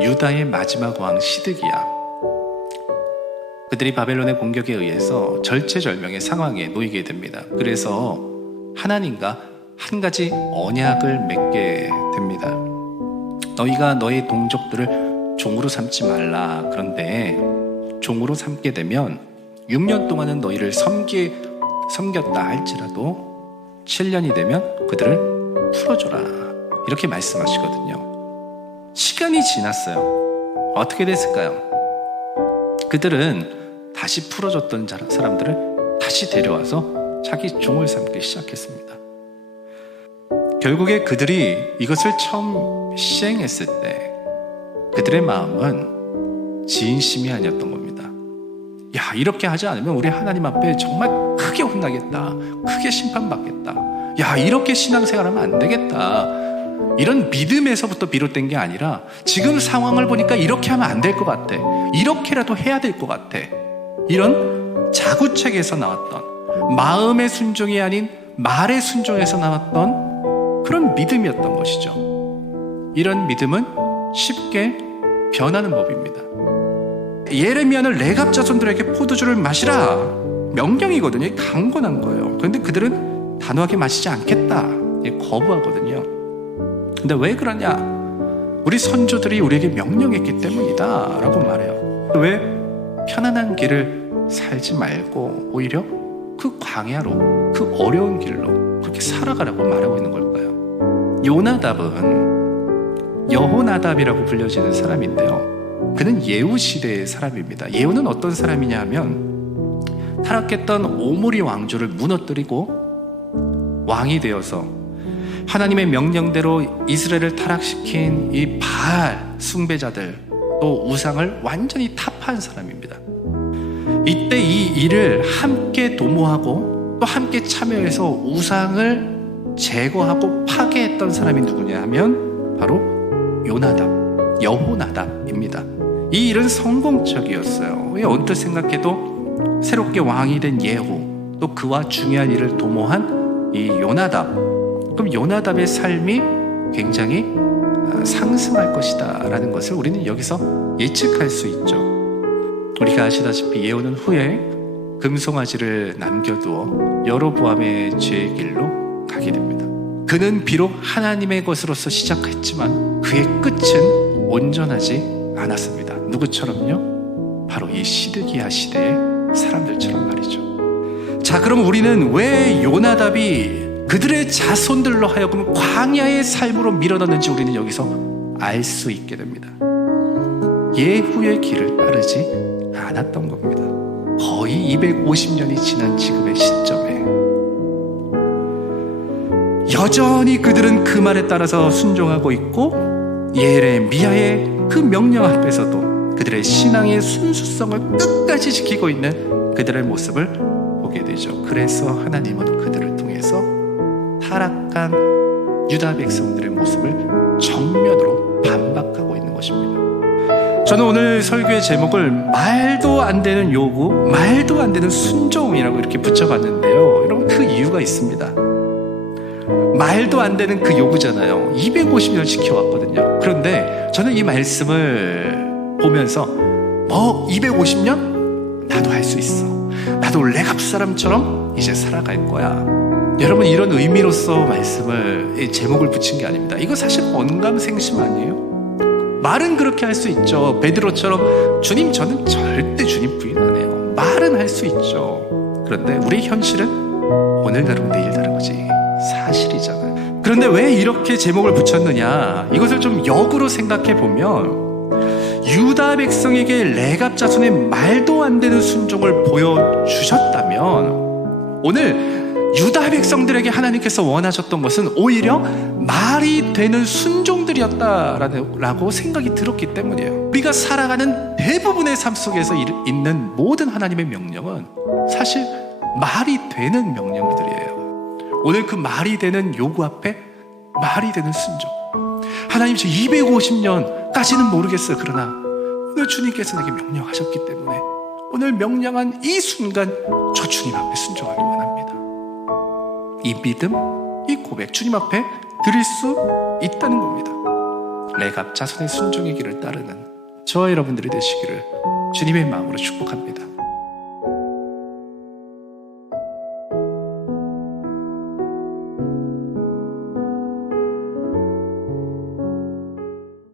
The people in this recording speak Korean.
유다의 마지막 왕 시드기야. 그들이 바벨론의 공격에 의해서 절체절명의 상황에 놓이게 됩니다. 그래서 하나님과 한 가지 언약을 맺게 됩니다. 너희가 너희 동족들을 종으로 삼지 말라. 그런데 종으로 삼게 되면 6년 동안은 너희를 섬겼다 할지라도 7년이 되면 그들을 풀어줘라. 이렇게 말씀하시거든요. 시간이 지났어요. 어떻게 됐을까요? 그들은 다시 풀어줬던 사람들을 다시 데려와서 자기 종을 삼기 시작했습니다. 결국에 그들이 이것을 처음 시행했을 때 그들의 마음은 지인심이 아니었던 겁니다. 야, 이렇게 하지 않으면 우리 하나님 앞에 정말 크게 혼나겠다. 크게 심판받겠다. 야, 이렇게 신앙생활하면 안 되겠다. 이런 믿음에서부터 비롯된 게 아니라 지금 상황을 보니까 이렇게 하면 안 될 것 같아. 이렇게라도 해야 될 것 같아. 이런 자구책에서 나왔던, 마음의 순종이 아닌 말의 순종에서 나왔던 그런 믿음이었던 것이죠. 이런 믿음은 쉽게 변하는 법입니다. 예레미야는 레갑 자손들에게 포도주를 마시라 명령이거든요. 강권한 거예요. 그런데 그들은 단호하게 마시지 않겠다, 거부하거든요. 근데 왜 그러냐? 우리 선조들이 우리에게 명령했기 때문이다 라고 말해요. 왜 편안한 길을 살지 말고 오히려 그 광야로, 그 어려운 길로 그렇게 살아가라고 말하고 있는 걸까요? 요나답은 여호나답이라고 불려지는 사람인데요, 그는 예후 시대의 사람입니다. 예후는 어떤 사람이냐 하면 타락했던 오므리 왕조를 무너뜨리고 왕이 되어서 하나님의 명령대로 이스라엘을 타락시킨 이 바알 숭배자들, 또 우상을 완전히 타파한 사람입니다. 이때 이 일을 함께 도모하고 또 함께 참여해서 우상을 제거하고 파괴했던 사람이 누구냐 하면 바로 요나답, 여호나답입니다. 이 일은 성공적이었어요. 왜 언뜻 생각해도 새롭게 왕이 된 예후, 또 그와 중요한 일을 도모한 이 요나답, 그럼 요나답의 삶이 굉장히 상승할 것이다 라는 것을 우리는 여기서 예측할 수 있죠. 우리가 아시다시피 예후는 후에 금송아지를 남겨두어 여로보암의 죄의 길로 가게 됩니다. 그는 비록 하나님의 것으로서 시작했지만 그의 끝은 온전하지 않았습니다. 누구처럼요? 바로 이 시드기야 시대의 사람들처럼 말이죠. 자, 그럼 우리는 왜 요나답이 그들의 자손들로 하여금 광야의 삶으로 밀어넣는지 우리는 여기서 알 수 있게 됩니다. 예후의 길을 따르지 않았던 겁니다. 거의 250년이 지난 지금의 시점에 여전히 그들은 그 말에 따라서 순종하고 있고, 예레미야의 그 명령 앞에서도 그들의 신앙의 순수성을 끝까지 지키고 있는 그들의 모습을 보게 되죠. 그래서 하나님은 그들을 통해서 타락한 유다 백성들의 모습을 정면으로 반박하고 있는 것입니다. 저는 오늘 설교의 제목을 말도 안 되는 요구, 말도 안 되는 순종이라고 이렇게 붙여봤는데요. 여러분, 그 이유가 있습니다. 말도 안 되는 그 요구잖아요. 250년을 지켜왔거든요. 그런데 저는 이 말씀을 보면서 250년? 나도 할 수 있어. 나도 레갑 사람처럼 이제 살아갈 거야. 여러분, 이런 의미로서 말씀을, 제목을 붙인 게 아닙니다. 이거 사실 언감생심 아니에요? 말은 그렇게 할 수 있죠. 베드로처럼 주님, 저는 절대 주님 부인 안 해요. 말은 할 수 있죠. 그런데 우리 현실은 오늘 다르고 내일 다르지 사실이잖아요. 그런데 왜 이렇게 제목을 붙였느냐, 이것을 좀 역으로 생각해 보면 유다 백성에게 레갑 자손의 말도 안 되는 순종을 보여주셨다면 오늘 유다 백성들에게 하나님께서 원하셨던 것은 오히려 말이 되는 순종들이었다라고 생각이 들었기 때문이에요. 우리가 살아가는 대부분의 삶 속에서 있는 모든 하나님의 명령은 사실 말이 되는 명령들이에요. 오늘 그 말이 되는 요구 앞에 말이 되는 순종. 하나님, 저 250년까지는 모르겠어요. 그러나 오늘 주님께서 내게 명령하셨기 때문에 오늘 명령한 이 순간 저 주님 앞에 순종하기 원합니다. 이 믿음, 이 고백, 주님 앞에 드릴 수 있다는 겁니다. 레갑 자손의 순종의 길을 따르는 저와 여러분들이 되시기를 주님의 마음으로 축복합니다.